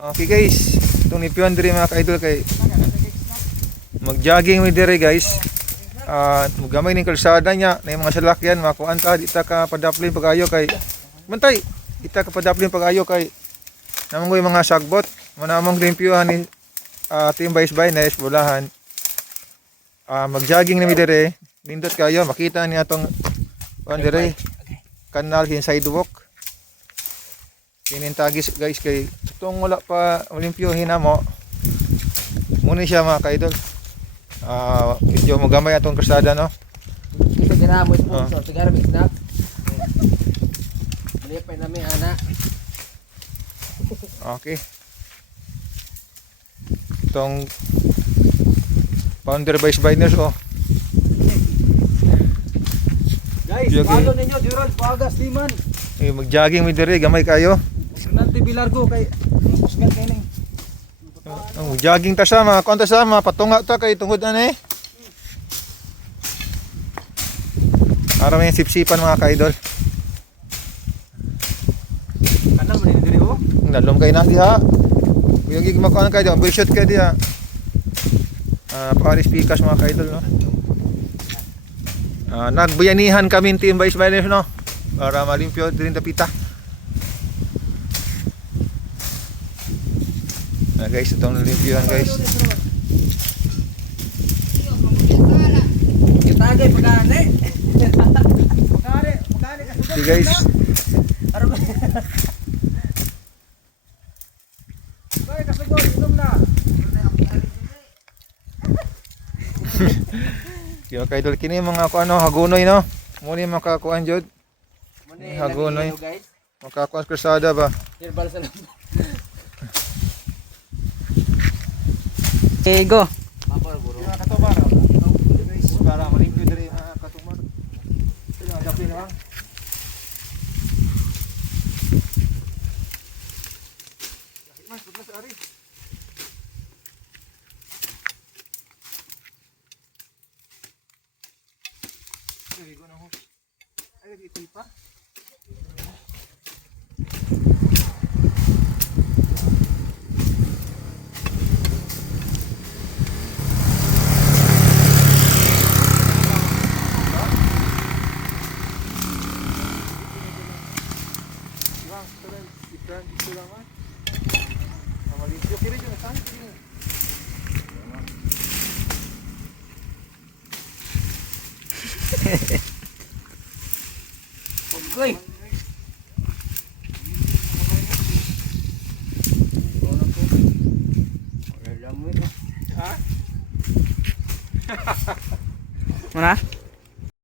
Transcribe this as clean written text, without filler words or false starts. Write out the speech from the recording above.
Okay guys, itong nipiwan diri mga ka-idol kay mag-jogging mi diri guys. Gamay ning kalsada niya, na mga salakyan makuan ta di ta ka padaplin pag-ayo kay bantay. Kita ka padaplin pag-ayo kay namangoy mga sagbot, manamong limpyuhan ni Team Baysbay na esbulahan. Mag-jogging na mi diri, nindot kayo makita niya tong kuan diri kanal hin sidewalk. Kinintagis guys kay itong wala pa olimpyohin na mo muna siya mga ka-idol. Medyo magamay atong kalsada no. Kita ginamot mo so sigara mix na. Malipay na mi ana. Okay. Itong Founder Baysbayners oh. Guys, Okay. follow ninyo Gerald Vargas Liman. Mag-jogging mi diri gamay kayo. Fernando Bilargo kay Usman kay ning. Jogging ta sama, konta sama, patunga ta kay tungod ani. Para may sipsipan mga ka-idol. Kanal man diri oh. Nalom kay na diha. Yung gig makuan kay diha, bull shot kay diha. Paris Pikas mga ka-idol no. Nagbayanihan kami Team Baysbayners no para malimpyo din tapita. Guys, itong limpyuhan guys. Kitagay pagani. Pagani kasi. Okay guys. Kaya kasugod inom na. Yung ka-idol kini mga kuano hagunoy no. Muni makakuan jud. Hagunoy. Guys. Makakuan krusada ba. Herbal sa loob. Okay, go. Mga katumar. Para malimpyo diri mga katumar. Sino dapat na lang. Mas putlas ari. Ay, go na ho. Ay, lagi tipa. Ito lang ah. Malimpyo kiri jud sa kiri. Oy. Ha? Mana?